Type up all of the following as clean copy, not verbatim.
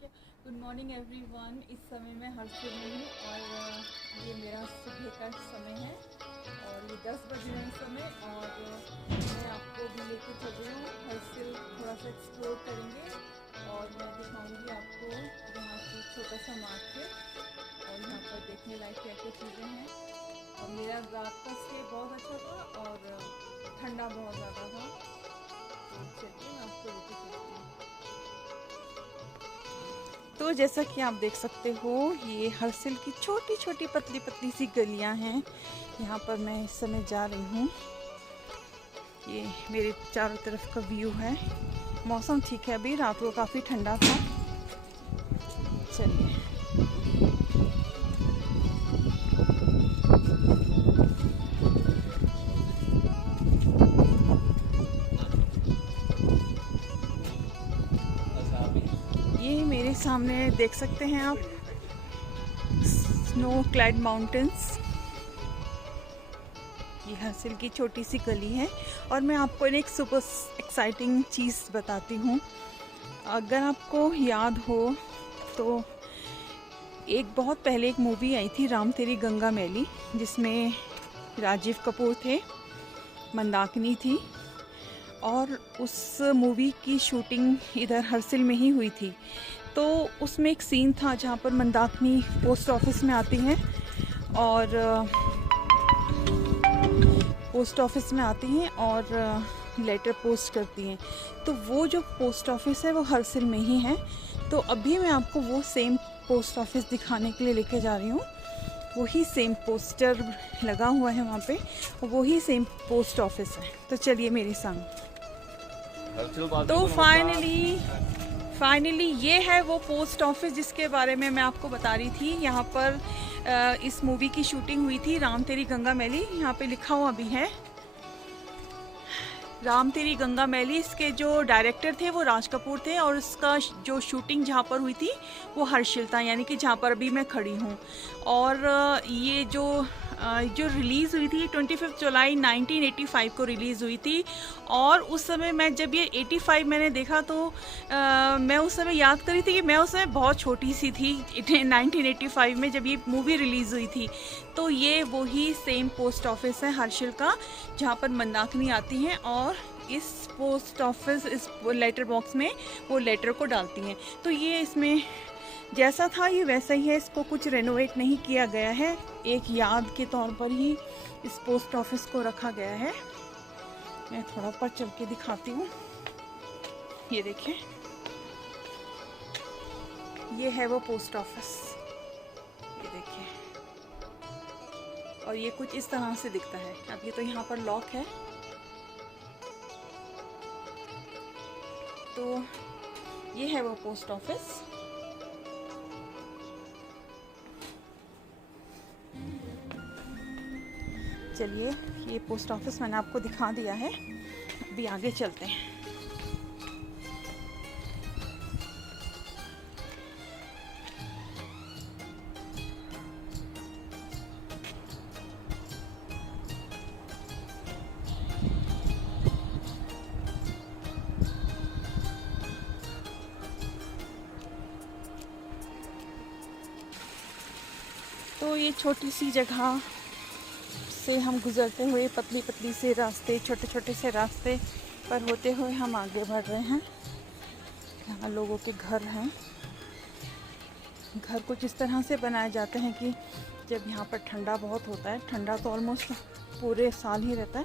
Good morning everyone. इस समय मैं हर्षिल में हूँ और ये मेरा सुबह का समय है और ये 10 बज रहे हैं समय। और मैं आपको भी लेके चल रही हूँ हर्षिल, थोड़ा सा एक्सप्लोर करेंगे और मैं दिखाऊंगी आपको यहाँ की छोटा सा मार्केट और यहाँ पर देखने लायक क्या क्या चीज़ें हैं। और मेरा रात का स्टे बहुत अच्छा था और ठंडा बहुत ज़्यादा था, तो चलिए मैं आपको लेके चलती हूँ। तो जैसा कि आप देख सकते हो, ये हर्षिल की छोटी छोटी पतली पतली सी गलियां हैं। यहाँ पर मैं इस समय जा रही हूँ। ये मेरे चारों तरफ का व्यू है। मौसम ठीक है, अभी रात को काफ़ी ठंडा था। चलिए ये मेरे सामने देख सकते हैं आप, स्नो क्लैड माउंटेन्स। ये हर्षिल की छोटी सी गली है और मैं आपको एक सुपर एक्साइटिंग चीज़ बताती हूँ। अगर आपको याद हो तो एक बहुत पहले एक मूवी आई थी, राम तेरी गंगा मैली, जिसमें राजीव कपूर थे, मंदाकिनी थी और उस मूवी की शूटिंग इधर हर्षिल में ही हुई थी। तो उसमें एक सीन था जहाँ पर मंदाकिनी पोस्ट ऑफिस में आती हैं और लेटर पोस्ट करती हैं। तो वो जो पोस्ट ऑफिस है वो हर्षिल में ही है। तो अभी मैं आपको वो सेम पोस्ट ऑफिस दिखाने के लिए लेके जा रही हूँ। वही सेम पोस्टर लगा हुआ है वहाँ पे, वही सेम पोस्ट ऑफिस है। तो चलिए मेरे संग। तो फाइनली ये है वो पोस्ट ऑफिस जिसके बारे में मैं आपको बता रही थी। यहाँ पर इस मूवी की शूटिंग हुई थी, राम तेरी गंगा मैली। यहाँ पे लिखा हुआ भी है राम तेरी गंगा मैली। इसके जो डायरेक्टर थे वो राज कपूर थे और इसका जो शूटिंग जहाँ पर हुई थी वो हर्षिल था, यानी कि जहाँ पर अभी मैं खड़ी हूँ। और ये जो रिलीज़ हुई थी 25 जुलाई 1985 को रिलीज़ हुई थी। और उस समय मैं जब ये 85 मैंने देखा तो मैं उस समय याद करी थी कि मैं उस समय बहुत छोटी सी थी 1985 में जब ये मूवी रिलीज़ हुई थी। तो ये वही सेम पोस्ट ऑफिस है हर्षिल का, जहाँ पर मंदाकिनी आती हैं और इस पोस्ट ऑफिस, इस लेटर बॉक्स में वो लेटर को डालती हैं। तो ये इसमें जैसा था ये वैसा ही है, इसको कुछ रेनोवेट नहीं किया गया है। एक याद के तौर पर ही इस पोस्ट ऑफिस को रखा गया है। मैं थोड़ा ऊपर चल के दिखाती हूँ। ये देखिए, ये है वो पोस्ट ऑफिस, ये देखिए। और ये कुछ इस तरह से दिखता है। अब ये तो यहाँ पर लॉक है, तो ये है वो पोस्ट ऑफिस। चलिए, ये पोस्ट ऑफिस मैंने आपको दिखा दिया है, अभी आगे चलते हैं। तो ये छोटी सी जगह से हम गुजरते हुए पतली पतली से रास्ते, छोटे छोटे से रास्ते पर होते हुए हम आगे बढ़ रहे हैं। यहाँ लोगों के घर हैं। घर कुछ इस तरह से बनाए जाते हैं कि जब यहाँ पर ठंडा बहुत होता है, ठंडा तो ऑलमोस्ट पूरे साल ही रहता है,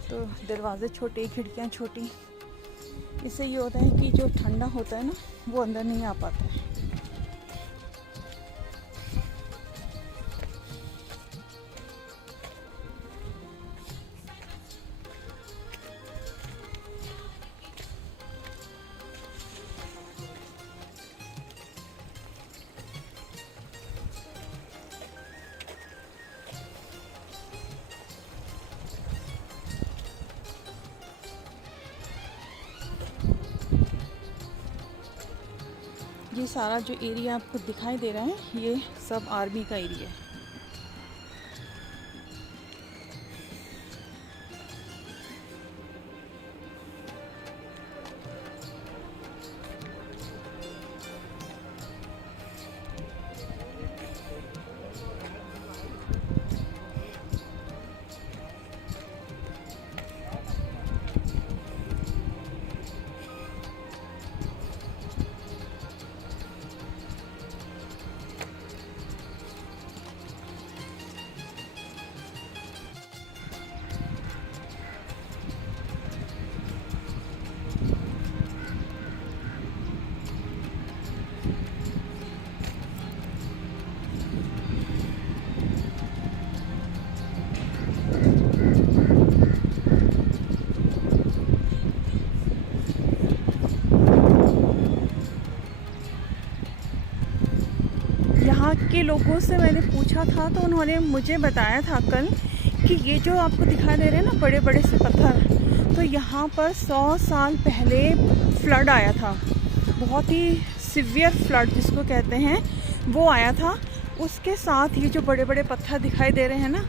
तो दरवाजे छोटे, खिड़कियाँ छोटी। इससे ये होता है कि जो ठंडा होता है ना, वो अंदर नहीं आ पाता है। ये सारा जो एरिया आपको दिखाई दे रहा है, ये सब आर्मी का एरिया है। के लोगों से मैंने पूछा था तो उन्होंने मुझे बताया था कल कि ये जो आपको दिखाई दे रहे हैं ना बड़े बड़े से पत्थर, तो यहाँ पर 100 साल पहले फ्लड आया था, बहुत ही सीवियर फ्लड जिसको कहते हैं वो आया था। उसके साथ ये जो बड़े बड़े पत्थर दिखाई दे रहे हैं ना,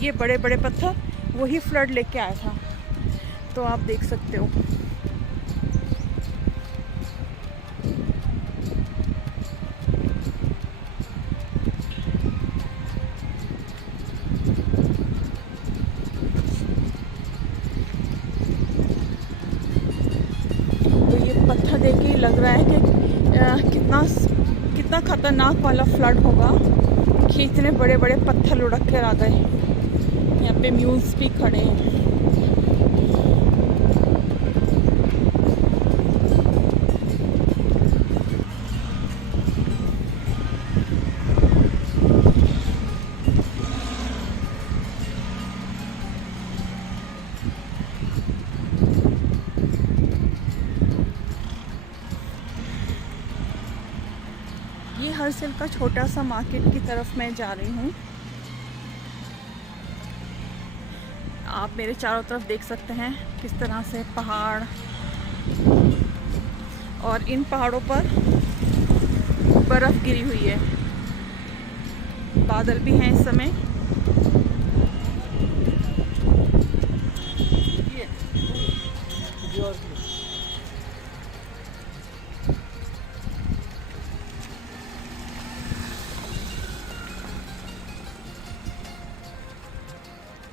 ये बड़े बड़े पत्थर वही फ्लड लेके आया था। तो आप देख सकते हो। तो ये पत्थर देख के लग रहा है कि कितना खतरनाक वाला फ्लड होगा कि इतने बड़े बड़े पत्थर लुढ़क कर आ गए। यहाँ पे म्यूल्स भी खड़े हैं। ये हर्सिल का छोटा सा मार्केट की तरफ मैं जा रही हूँ। आप मेरे चारों तरफ देख सकते हैं किस तरह से पहाड़, और इन पहाड़ों पर बर्फ़ गिरी हुई है। बादल भी हैं इस समय।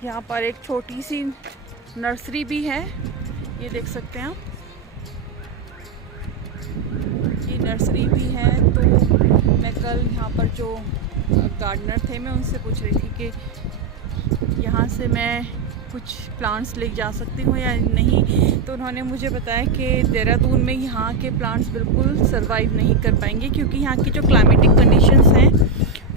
यहाँ पर एक छोटी सी नर्सरी भी है, ये देख सकते हैं आप। ये नर्सरी भी है। तो मैं कल यहाँ पर जो गार्डनर थे मैं उनसे पूछ रही थी कि यहाँ से मैं कुछ प्लांट्स ले जा सकती हूँ या नहीं। तो उन्होंने मुझे बताया कि देहरादून में यहाँ के प्लांट्स बिल्कुल सरवाइव नहीं कर पाएंगे, क्योंकि यहाँ की जो क्लाइमेटिक कंडीशंस हैं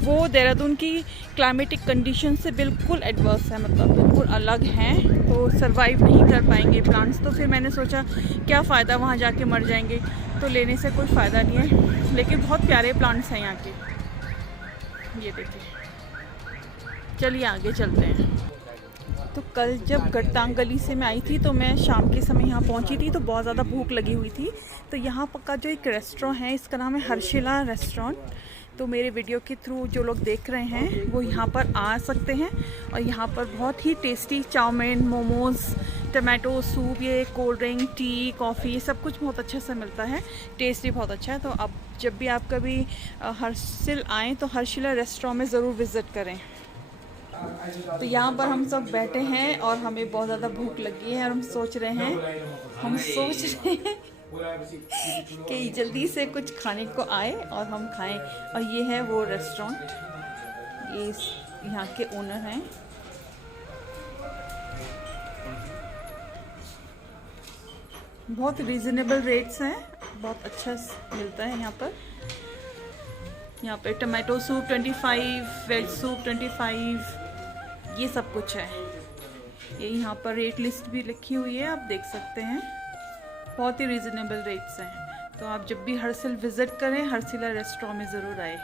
वो देहरादून की क्लाइमेटिक कंडीशन से बिल्कुल एडवर्स है, मतलब बिल्कुल अलग हैं। तो सरवाइव नहीं कर पाएंगे प्लांट्स। तो फिर मैंने सोचा क्या फ़ायदा, वहाँ जाके मर जाएंगे, तो लेने से कोई फ़ायदा नहीं है। लेकिन बहुत प्यारे प्लांट्स हैं यहाँ के, ये देखिए। चलिए आगे चलते हैं। तो कल जब गट्टांग गली से मैं आई थी तो मैं शाम के समय यहाँ पहुँची थी, तो बहुत ज़्यादा भूख लगी हुई थी। तो यहाँ का जो एक रेस्टोरेंट है इसका नाम है हर्षिला रेस्टोरेंट। तो मेरे वीडियो के थ्रू जो लोग देख रहे हैं वो यहाँ पर आ सकते हैं, और यहाँ पर बहुत ही tasty chow mein, momos, tomato soup, ये कोल्ड ड्रिंक, टी, कॉफ़ी, सब कुछ बहुत अच्छा सा मिलता है। टेस्ट भी बहुत अच्छा है। तो अब जब भी आप कभी हर्षिल आएँ तो हर्षिला रेस्टोरेंट में ज़रूर विज़िट करें। तो यहाँ पर हम सब बैठे हैं और हमें बहुत ज़्यादा भूख लगी है, और हम सोच रहे हैं कि जल्दी से कुछ खाने को आए और हम खाएं। और ये है वो रेस्टोरेंट, ये यहाँ के ओनर हैं। बहुत रीज़नेबल रेट्स हैं, बहुत अच्छा मिलता है यहाँ पर। यहाँ पे टमाटो सूप 25, वेज सूप 25, ये सब कुछ है। ये यहाँ पर रेट लिस्ट भी लिखी हुई है, आप देख सकते हैं। बहुत ही रीज़नेबल रेट्स हैं। तो आप जब भी हर्सिल विज़िट करें, हर्षिला रेस्टोरेंट में ज़रूर आए।